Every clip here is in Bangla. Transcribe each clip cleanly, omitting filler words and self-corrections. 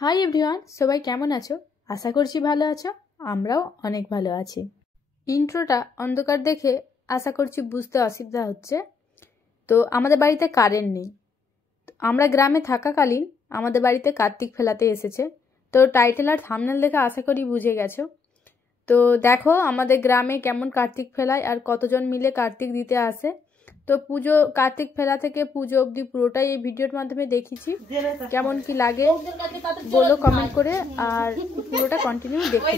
হাই এভরিওয়ান, সবাই কেমন আছো? আশা করছি ভালো আছো। আমরাও অনেক ভালো আছি। ইন্ট্রোটা অন্ধকার দেখে আশা করছি বুঝতে অসুবিধা হচ্ছে। তো আমাদের বাড়িতে কারেন্ট নেই। আমরা গ্রামে থাকাকালীন আমাদের বাড়িতে কার্তিক ফেলাতে এসেছে। তো টাইটেল আর থাম্বনেল দেখে আশা করি বুঝে গেছো। তো দেখো আমাদের গ্রামে কেমন কার্তিক ফেলায় আর কতজন মিলে কার্তিক দিতে আসে। তো পুজো, কার্তিক ফেলা থেকে পুজো অবধি পুরোটাই এই ভিডিওর মাধ্যমে দেখিয়েছি। কেমন কি লাগে বলো কমেন্ট করে, আর পুরোটা কন্টিনিউ দেখতে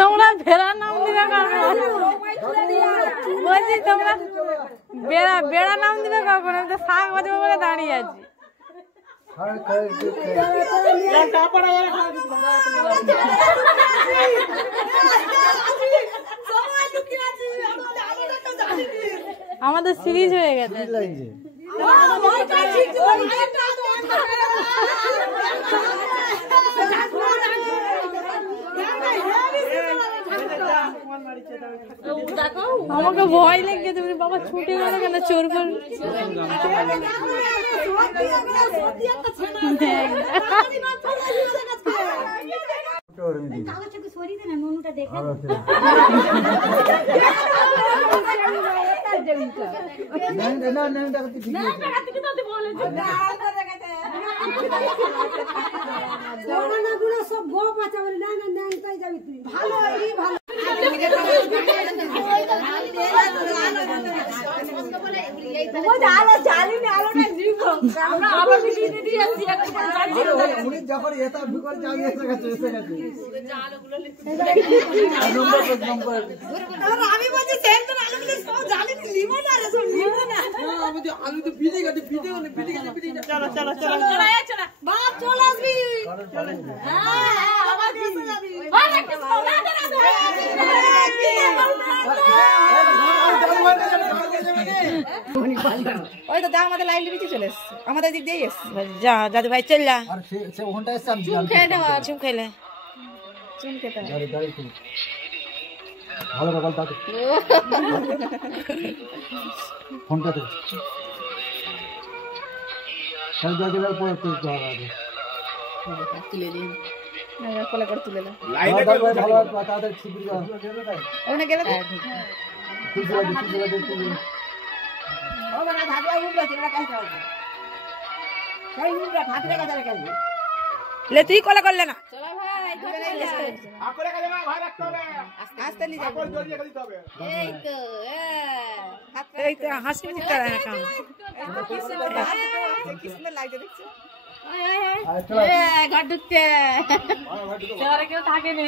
তোমরা ভেড়া নাম দিবে, বলছি তোমরা বেড়া নাম দিবে কখন? আমি তো শাক বাজবো বলে দাঁড়িয়ে আছি। আমাদের সিরিজ হয়ে গেছে। আমাকে ভয় লেগে তুমি বাবা ছুটে গেল কেন? চোর করে সব গো বাঁচা বলে না না ন্যাংটাই যাবি তুই। ভালো ভালো আমি বলছি আলু তো ভিজে গেছে, চলো চলো চলো বাপ চলে আসবি। ওই তো দাও আমাদের লাইন দিকে চলে এসছে, আমাদের দিক দিয়ে এসছে। যা দাদু ভাই চল যা। আর সে ওখানটা এসছে, আমি চুম খেয়ে নাও। চুম খেলে চুম খেতে ভালো বাবা দাদু ফোন করতে সব জায়গায় পরে তুলতে হবে। আগে তুলে দিন না, কোলে করে তুলে দাও। লাইনে ভালো তাদের শিবির ওখানে গেলে ও বাবা ধাবা উঠবে তোমরা কাছে যাও। সেই উঠবে ভাতরে কাছে রেখে লে, তুই কোলে করলে না। চলো ভাই আকরে কাছে না, ভাই রাখতে হবে, আস্তে নিয়ে যাও, জলদি রেখে দিতে হবে। এই তো এই তো হাসি মুখে করে না কাম। কি সুন্দর লাগছে দেখছো। ঘর ঢুকতে শহরে কেউ থাকে না।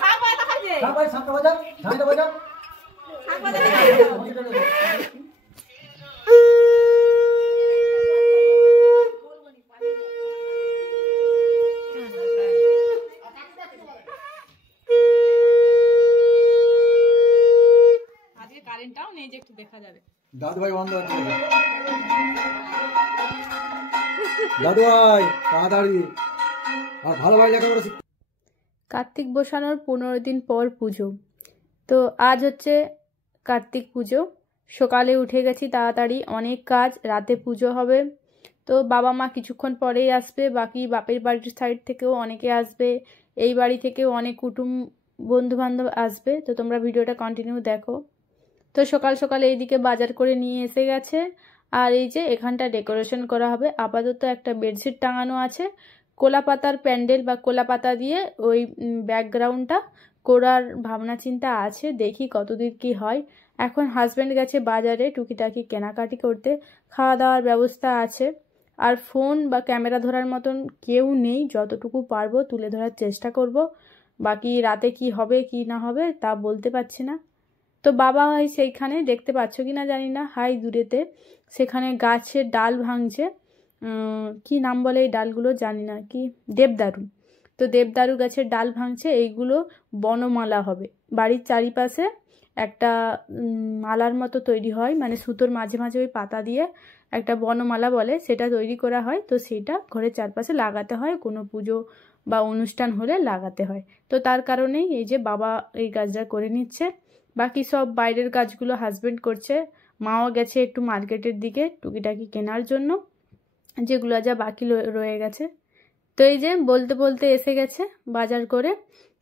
সাপ বাজা খাইছে, সাপ বাজা ঝাঁটা বাজা সাপ বাজা। আজকে কারেন্টটাও নেই যে একটু দেখা যাবে। দাদু ভাই বন্ধ হচ্ছে, দাদু ভাই তাড়াতাড়ি। আর ভালো ভাই লেখাপড়া। কার্তিক বসানোর 15 দিন পর পুজো। তো আজ হচ্ছে কার্তিক পুজো। সকালে উঠে গেছি তাড়াতাড়ি, অনেক কাজ, রাতে পুজো হবে। তো বাবা মা কিছুক্ষণ পরেই আসবে, বাকি বাপের বাড়ির সাইড থেকেও অনেকে আসবে, এই বাড়ি থেকেও অনেক কুটুম বন্ধু বান্ধব আসবে। তো তোমরা ভিডিওটা কন্টিনিউ দেখো। তো সকাল সকাল এইদিকে বাজার করে নিয়ে এসে গেছে। আর এই যে এখানটা ডেকোরেশন করা হবে। আপাতত একটা বেডশিট টাঙানো আছে, কোলা পাতার প্যান্ডেল বা কোলা পাতা দিয়ে ওই ব্যাকগ্রাউন্ডটা করার ভাবনা চিন্তা আছে। দেখি কতদূর কি হয়। এখন হাজব্যান্ড গেছে বাজারে টুকিটাকি কেনাকাটি করতে, খাওয়া দাওয়ার ব্যবস্থা আছে। আর ফোন বা ক্যামেরা ধরার মতন কেউ নেই, যতটুকু পারবো তুলে ধরার চেষ্টা করব। বাকি রাতে কি হবে কি না হবে তা বলতে পারছি না। তো বাবা হয় সেইখানে, দেখতে পাচ্ছ কি না জানি না, হাই দূরেতে সেখানে গাছের ডাল ভাঙছে। কি নাম বলে এই ডালগুলো জানি না, কি দেবদারু। তো দেবদারু গাছের ডাল ভাঙছে, এইগুলো বনমালা হবে। বাড়ির চারিপাশে একটা মালার মতো তৈরি হয়, মানে সুতোর মাঝে মাঝে ওই পাতা দিয়ে একটা বনমালা বলে, সেটা তৈরি করা হয়। তো সেটা ঘরের চারপাশে লাগাতে হয় কোনো পুজো বা অনুষ্ঠান হলে লাগাতে হয়। তো তার কারণেই এই যে বাবা এই কাজটা করে নিচ্ছে। বাকি সব বাইরের কাজগুলো হাজবেন্ড করছে। মাও গেছে একটু মার্কেটের দিকে টুকিটাকি কেনার জন্য, যেগুলো যা বাকি রয়ে গেছে। তো এই যে বলতে বলতে এসে গেছে বাজার করে।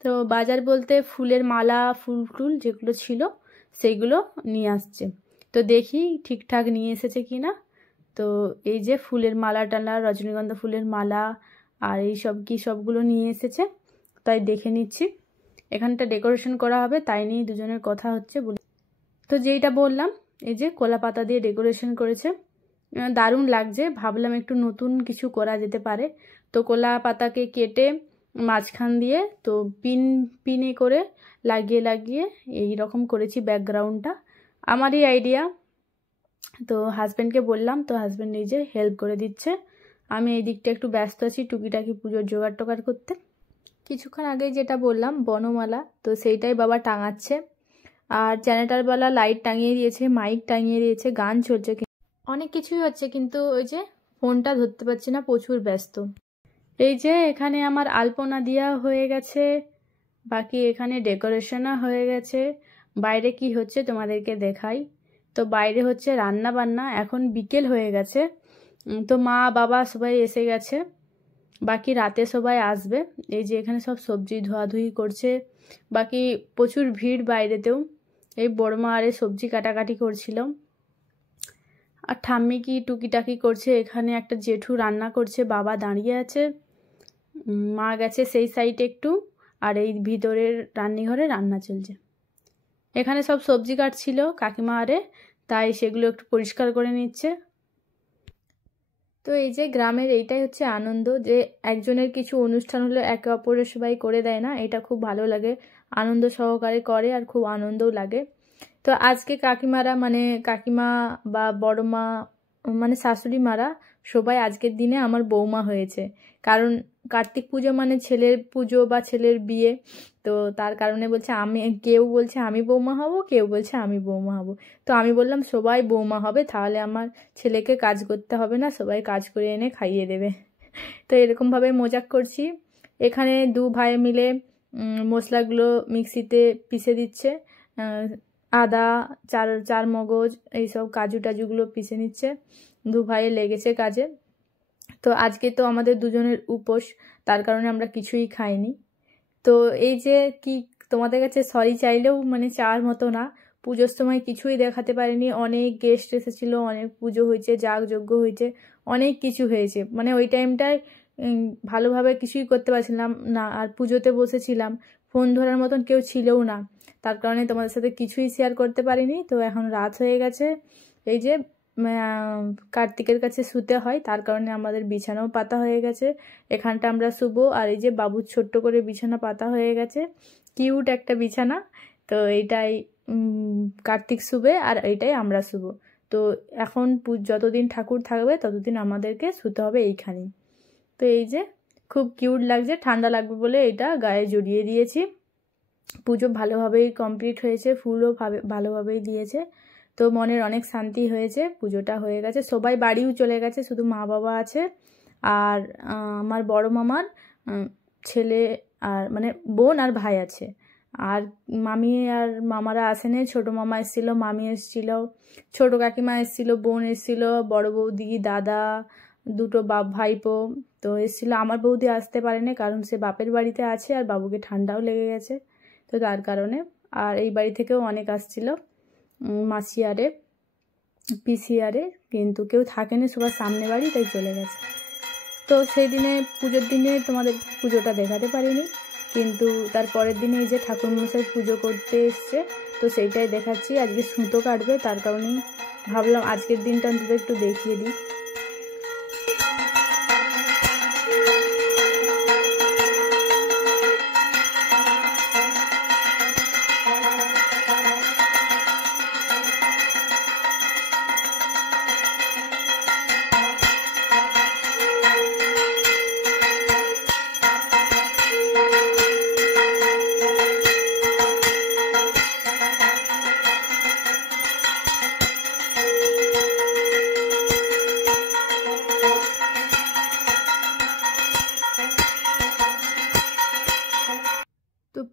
তো বাজার বলতে ফুলের মালা, ফুল টুল যেগুলো ছিল সেইগুলো নিয়ে আসছে। তো দেখি ঠিকঠাক নিয়ে এসেছে কিনা। তো এই যে ফুলের মালা টালা, রজনীগন্ধা ফুলের মালা আর এই সব কি সবগুলো নিয়ে এসেছে, তাই দেখে নিচ্ছি। এখানটা ডেকোরেশন করা হবে, তাই নিয়ে দুজনের কথা হচ্ছে। তো যেইটা বললাম, এই যে কলা পাতা দিয়ে ডেকোরেশন করেছে, দারুণ লাগছে। ভাবলাম একটু নতুন কিছু করা যেতে পারে। তো কলা পাতাকে কেটে মাঝখান দিয়ে তো পিনে করে লাগিয়ে লাগিয়ে এই রকম করেছি ব্যাকগ্রাউন্ডটা। আমারই আইডিয়া। তো হাজব্যান্ডকে বললাম, তো হাজব্যান্ড নিজে হেল্প করে দিচ্ছে। আমি এই দিকটা একটু ব্যস্ত আছি টুকিটাকি পুজোর জোগাড় টোগাড় করতে। কিছুক্ষণ আগে যেটা বললাম বনমালা, তো সেইটাই বাবা টাঙাচ্ছে। আর জেনারেটরওয়ালা লাইট টাঙিয়ে দিয়েছে, মাইক টাঙিয়ে দিয়েছে, গান চলছে, অনেক কিছুই হচ্ছে, কিন্তু ওই যে ফোনটা ধরতে পারছি না, প্রচুর ব্যস্ত। এই যে এখানে আমার আলপনা দেওয়া হয়ে গেছে, বাকি এখানে ডেকোরেশনও হয়ে গেছে। বাইরে কি হচ্ছে তোমাদেরকে দেখাই। তো বাইরে হচ্ছে রান্না বান্না, এখন বিকেল হয়ে গেছে। তো মা বাবা সবাই এসে গেছে, বাকি রাতে সবাই আসবে। এই যে এখানে সব সবজি ধোয়াধুয়ি করছে, বাকি প্রচুর ভিড় বাইরেতেও। এই বড়মা আরে সবজি কাটাকাটি করছিল, আর ঠাম্মি কি টুকিটাকি করছে। এখানে একটা জেঠু রান্না করছে, বাবা দাঁড়িয়ে আছে, মা গেছে সেই সাইডে একটু, আর এই ভিতরের রান্নাঘরে রান্না চলছে। এখানে সব সবজি কাটছিল কাকিমা আরে, তাই সেগুলো একটু পরিষ্কার করে নিচ্ছে। তো এই যে গ্রামের এইটাই হচ্ছে আনন্দ, যে একজনের কিছু অনুষ্ঠান হলে একে অপরের সবাই করে দেয় না, এটা খুব ভালো লাগে, আনন্দ সহকারে করে আর খুব আনন্দও লাগে। তো আজকে কাকিমারা মানে কাকিমা বা বড় মা মানে শাশুড়ি মারা সবাই আজকের দিনে আমার বৌমা হয়েছে। কারণ কার্তিক পুজো মানে ছেলের পুজো বা ছেলের বিয়ে, তো তার কারণে বলছে আমি, কেউ বলছে আমি বৌমা হব, কেউ বলছে আমি বৌমা হব। তো আমি বললাম সবাই বৌমা হবে, তাহলে আমার ছেলেকে কাজ করতে হবে না, সবাই কাজ করে এনে খাইয়ে দেবে। তো এরকমভাবে মজাক করছি। এখানে দু ভাই মিলে মশলাগুলো মিক্সিতে পিষে দিচ্ছে, আদা, চার মগজ, এইসব কাজু টাজুগুলো পিষে নিচ্ছে। দু ভাইয়ে লেগেছে কাজে। তো আজকে তো আমাদের দুজনের উপোস, তার কারণে আমরা কিছুই খাইনি। তো এই যে কি তোমাদের কাছে সরি চাইলেও মানে চাওয়ার মতো না, পুজোর সময় কিছুই দেখাতে পারিনি। অনেক গেস্ট এসেছিলো, অনেক পুজো হয়েছে, যাগযজ্ঞ হয়েছে, অনেক কিছু হয়েছে, মানে ওই টাইমটায় ভালোভাবে কিছুই করতে পারছিলাম না। আর পুজোতে বসেছিলাম, ফোন ধরার মতন কেউ ছিলও না, তার কারণে তোমাদের সাথে কিছুই শেয়ার করতে পারিনি। তো এখন রাত হয়ে গেছে, এই যে কার্তিকের কাছে শুতে হয়, তার কারণে আমাদের বিছানাও পাতা হয়ে গেছে। এখানটা আমরা শুবো, আর এই যে বাবুর ছোট্ট করে বিছানা পাতা হয়ে গেছে, কিউট একটা বিছানা। তো এইটাই কার্তিক শুবে, আর এইটাই আমরা শুবো। তো এখন যতদিন ঠাকুর থাকবে ততদিন আমাদেরকে শুতে হবে এইখানেই। তো এই যে খুব কিউট লাগছে, ঠান্ডা লাগবে বলে এটা গায়ে জড়িয়ে দিয়েছি। পুজো ভালোভাবেই কমপ্লিট হয়েছে, ফুলও ভালোভাবেই দিয়েছে। তো মনের অনেক শান্তি হয়েছে, পুজোটা হয়ে গেছে, সবাই বাড়িও চলে গেছে, শুধু মা বাবা আছে। আর আমার বড় মামার ছেলে আর মানে বোন আর ভাই আছে। আর মামি আর মামারা আসেনি, ছোটো মামা এসেছিল, মামি এসেছিল, ছোটো কাকিমা এসেছিল, বোন এসেছিল, বড় বৌদি, দাদা, দুটো ভাইপো তো এসেছিলো। আমার বৌদি আসতে পারেনি, কারণ সে বাপের বাড়িতে আছে আর বাবুকে ঠান্ডাও লেগে গেছে, তো তার কারণে। আর এই বাড়ি থেকেও অনেক আসছিল, মাসি আরে, পিসি আরে, কিন্তু কেউ থাকেনি, সবার সামনে বাড়ি, তাই চলে গেছে। তো সেই দিনে পুজোর দিনে তোমাদের পুজোটা দেখাতে পারিনি, কিন্তু তার পরের দিনে এই যে ঠাকুরমশাই পুজো করতে এসছে, তো সেইটাই দেখাচ্ছি। আজকে সুতো কাটবে, তার কারণেই ভাবলাম আজকের দিনটা অন্তত একটু দেখিয়ে দিই।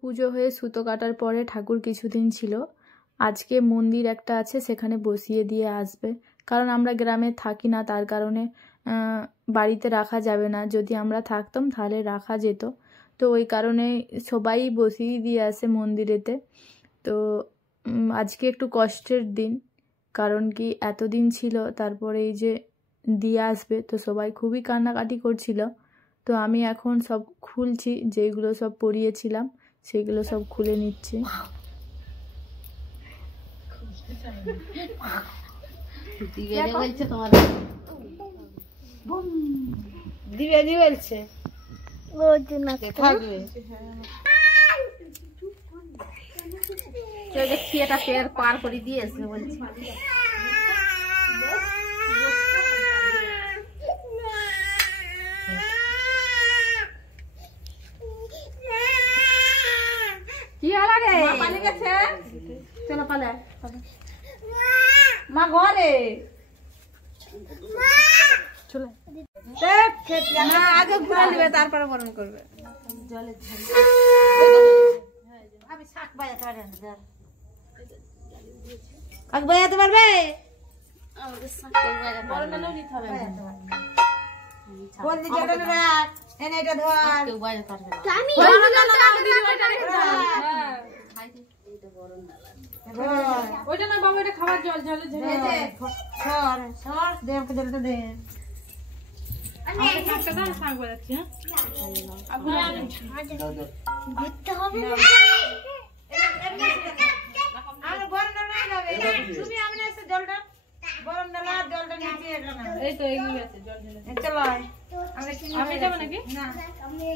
পুজো হয়ে সুতো কাটার পরে ঠাকুর কিছুদিন ছিল, আজকে মন্দির একটা আছে সেখানে বসিয়ে দিয়ে আসবে। কারণ আমরা গ্রামে থাকি না, তার কারণে বাড়িতে রাখা যাবে না। যদি আমরা থাকতাম তাহলে রাখা যেত। তো ওই কারণে সবাই বসিয়ে দিয়ে আসে মন্দিরেতে। তো আজকে একটু কষ্টের দিন, কারণ কি এতদিন ছিল, তারপরে এই যে দিয়ে আসবে, তো সবাই খুবই কান্নাকাটি করছিল। তো আমি এখন সব খুলছি, যেগুলো সব পরিয়েছিলাম সেগুলো সব খুলে নিচ্ছি। দিবে বলছে খেয়েটা ফের পার করে দিয়েছে বলছে। কি হলো রে? মা পালিয়ে গেছে। চলো পালা। মা ঘরে চলে। না আগে ঘুরে নেবে, তারপরে বরণ করবে। জলে আমি শাক বাজাতে পারি না। শাক বাজাতে পারবে? আমাদের শাক বাজাতে বরণ নাও নিতে হবে। বল দি জলে রাখ, এনে এটা ধর। কেউ বাজাতে পারবে না। আমি বরণ না আগে দিদি ওইটা রেখে দাও। হ্যাঁ খাই দি এটা বরণ না লাগে। ওইটা না বাবা, এটা খাবার জল জলে ঝরে দে। সর সর দেবকে জলটা দে। আমি শাকটা দাও, শাক বাজাচ্ছি। হ্যাঁ আপনি ঘুরতে হবে না। আর বরণ না যাবে। তুমি আমনে এসে জলটা বরণ না জলটা নিচে রাখো। এই তো এগিয়ে গেছে জল ঢেলে। চলো আমি যাব নাকি? না আমি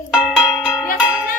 ইয়া করব না।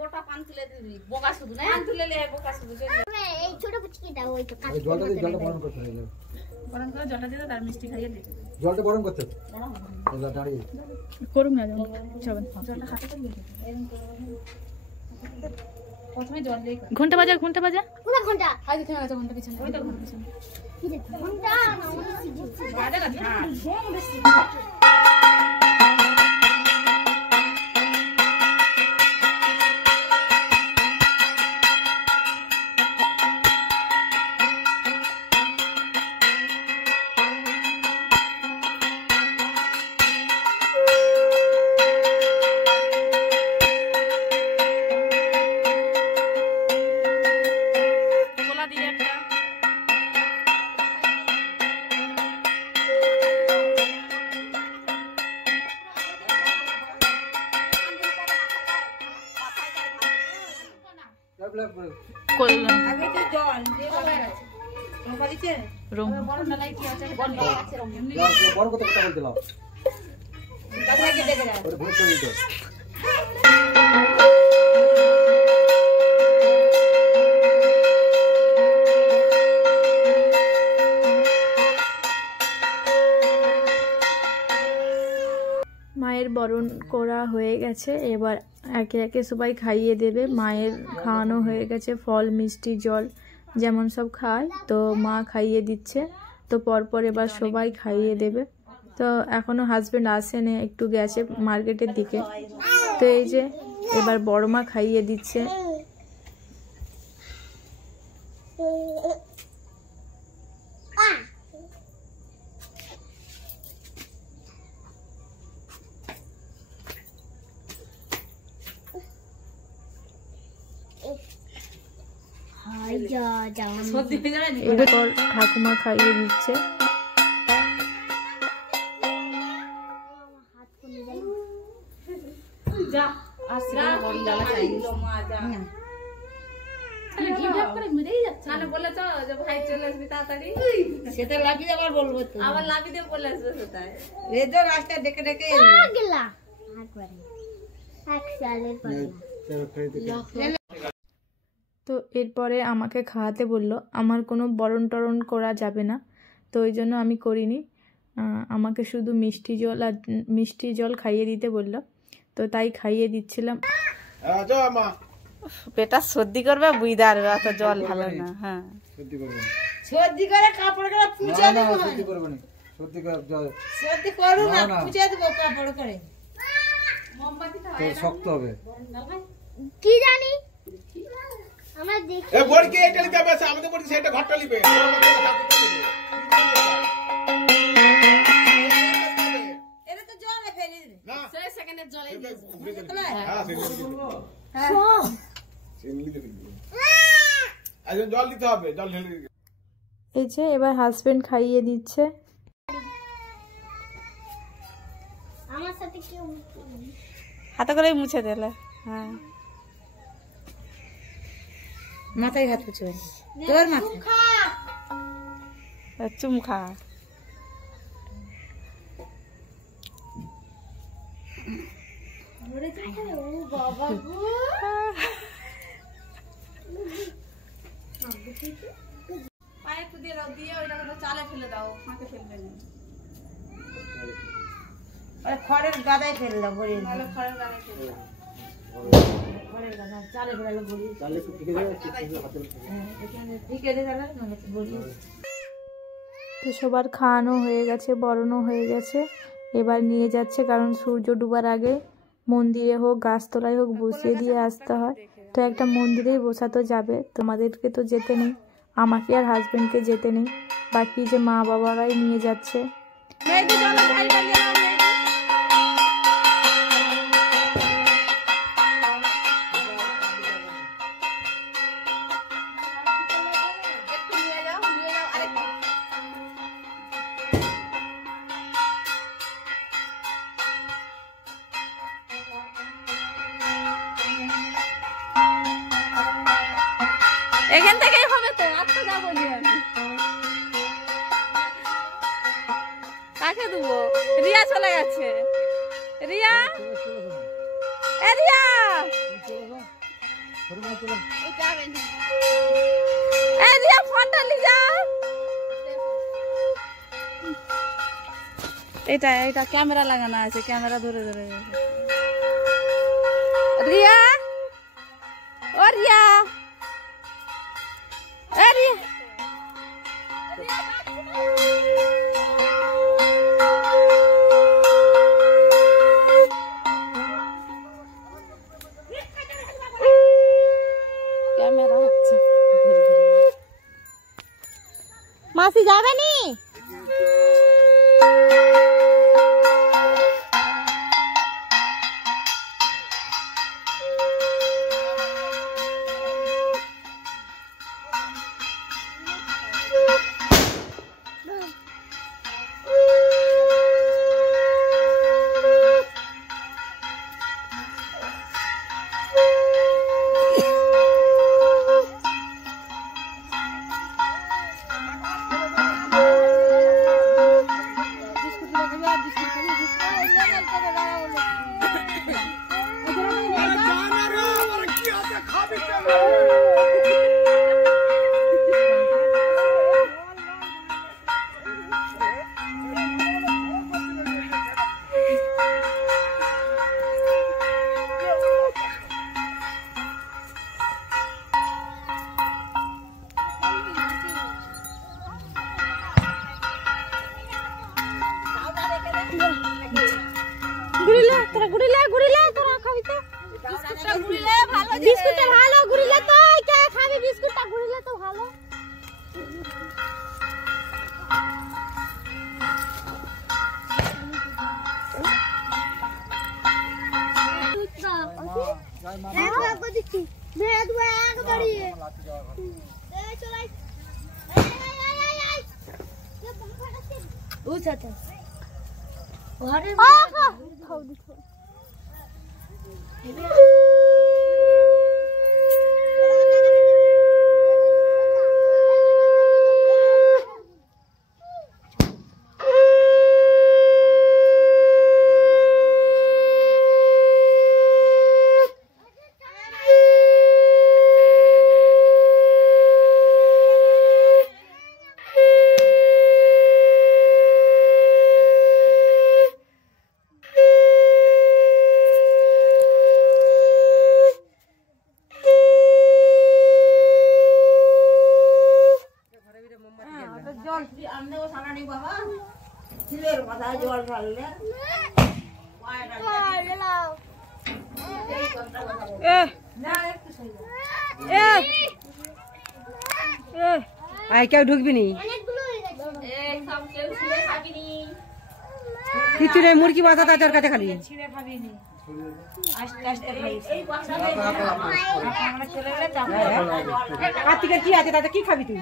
গোটা পান তুলে দিবি, বোকা শুধু না পান তুলে লে, বোকা শুধু এই ছোট পুচকি দাও। ওই তো জলটা দিয়ে জলটা বরণ করতে হবে। বরণ করে জলটা দিয়ে তার মিষ্টি খাইয়ে দে। জলটা বরণ করতে হবে। দাঁড়িয়ে করুন না যাবেন। জলটা হাতে করে দে। প্রথমে জল দিয়ে ঘন্টা বাজা, ঘন্টা বাজা। কোন ঘন্টা? আই দেখে না ঘন্টা পিছনে। ওই তো ঘন্টা পিছনে। কি রে ঘন্টা না আমাদের সিজি বাজা না। আগে তো জল দিয়ে আছে। তোমার রুম বড় নালাই কি আছে? বড় আছে রুম। বড় কথা বলতে লাও। কথা কি দেখে যাও। ওরে ভুল করে দিও। মায়ের বরণ করা হয়ে গেছে, এবার একে একে সবাই খাইয়ে দেবে। মায়ের খাওয়ানো হয়ে গেছে, ফল মিষ্টি জল যেমন সব খায়, তো মা খাইয়ে দিচ্ছে। তো পরপর এবার সবাই খাইয়ে দেবে। তো এখনও হাজব্যান্ড আসেনি, একটু গেছে মার্কেটের দিকে। তো এই যে এবার বড় মা খাইয়ে দিচ্ছে। এরপর ঠাকুমা খাইয়ে দিচ্ছে। সেটা লাফিয়ে আবার বলবো তো আবার লাফিয়ে দিয়ে বলে আসবে সেটাই রেজো রাস্তা ডেকে ডেকে গেলা তো এরপরে আমাকে খাওয়াতে বলল। আমার কোনো বরণ টরণ করা যাবে না, তো ওই জন্য আমি করিনি। আমাকে শুধু মিষ্টি জল খাইয়ে দিতে বলল, তো তাই খাইয়ে দিচ্ছিলাম। পেটা সর্দি করবে বুঝতে পারবে, অত জল ভালো না। হ্যাঁ সর্দি করে কাপড় করে পুছে দেবো। সর্দি করবে না, সর্দি করে জল সর্দি করু না, পুছে দেবো কাপড় করে। মোমবাতিটা শক্ত হবে কি জানি আমরা দেখি। এ বড়কে এটা লিতে হবে, আমাদের বড়কে সেটা ঘরটা লিবে। এটা তো জলে ফেলে দিবে না, 6 সেকেন্ডের জলে দিয়ে দিবে। হ্যাঁ আচ্ছা জল দিতে হবে, জল ঢেলে দিবে। এই যে এবার হাজবেন্ড খাইয়ে দিচ্ছে। আমার সাথে কেউ হাতে করে মুছে দিলে। হ্যাঁ মাথায় হাত মুছে তোর মাথা চুম খা। বাবা পায়ে একটু দিয়ে দাও, দিয়ে ওইটাকে তো চালে ফেলে দাও, ফাঁকে ফেলবে না। খড়ের গাদায় ফেলে দাও, বড়ি ভালো খড়ের গাদায় ফেলে দাও। খড়ের গাদা চালে ফেলে বড়ি চালে ফিকে দেবে, এখানে ফিকে দেবে না বড়ি। তো সবার খাওয়ানো হয়ে গেছে, বরণও হয়ে গেছে। এবার নিয়ে যাচ্ছে, কারণ সূর্য ডুবার আগে মন্দিরে হোক গাছতলায় হোক বসিয়ে দিয়ে আসতে হয়। তো একটা মন্দিরেই বসাতে যাবে, তোমাদেরকে তো যেতে নেই, আমাকে আর হাজবেন্ডকে যেতে নেই, বাকি যে মা বাবারাই নিয়ে যাচ্ছে। এখান থেকেই হবে তো, আর তো যাবো নি আমি। কাকে দেবো? রিয়া চলে গেছে। রিয়া, এ রিয়া, এ রিয়া ফোনটা নিয়ে যাও। এটা ক্যামেরা লাগানো আছে, ক্যামেরা ধরে ধরে। রিয়া, ও রিয়া, ক্যামেরা হচ্ছে। মাসি যাবে নি? গুড়িলা তোরা খাবি তো বিস্কুটটা গুড়িলে ভালো, বিস্কুটটা ভালো গুড়িলে তো কে খাবি, বিস্কুটটা গুড়িলে তো ভালো। জল ঢাললে কেউ ঢুকবি নি কিছু নেই মুরগি বাসা তার কাছে খালি কার্তিকের কি আছে তাতে কি খাবি তুই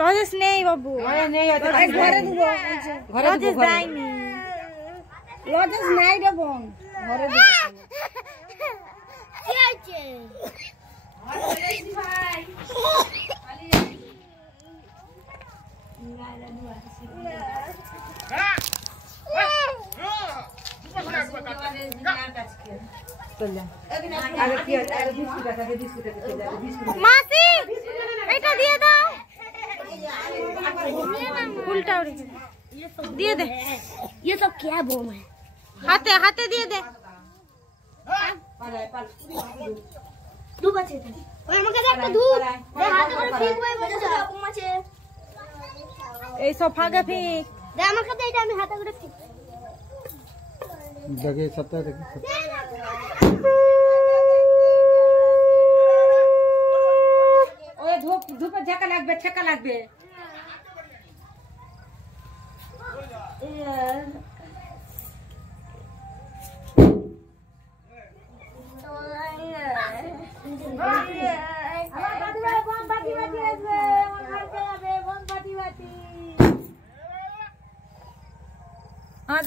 লজেস নেই বাবু ঘরে দেবো লজেস দেয়নি লজেস নাই রে বোন ঘরে দেবো কি আছে মাসি এটা দিয়ে দাও उल्टा दिए दे ये सब क्या बोम है हाथे हाथे दिए दे दू बचे थे ওই আমাকে একটা ধু দে হাতে করে ফিকবই বলেছে আপু মাছে এই সব ফাঁকা ফিক দে আমাকে দে এটা আমি হাতে করে ফিক দেখে সপ্তাহ দেখে ওই ধূপ ধূপে ঝাকা লাগবে ছেকা লাগবে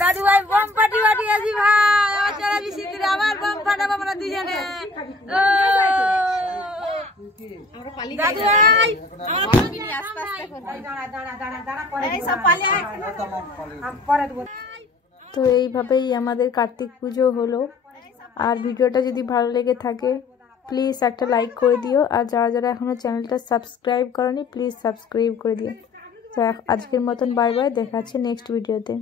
দাদু ভাই বম পাটি বাটি আছি ভাই আমার চলা বেশি করে আমার বম ফাটাবো আমরা দুজনে দাদু ভাই আমরা পালিনি আস্তে আস্তে দাঁড়া দাঁড়া দাঁড়া দাঁড়া পরে এই সব পালিয়ে পরে দেব। তো এইভাবেই আমাদের কার্তিক পুজো হলো। আর ভিডিওটা যদি ভালো লেগে থাকে প্লিজ একটা লাইক করে দিও, আর যারা যারা এখনও চ্যানেলটা সাবস্ক্রাইব করনি প্লিজ সাবস্ক্রাইব করে দিও। তো আজকের মতন বাই বাই, দেখা হচ্ছে নেক্সট ভিডিওতে।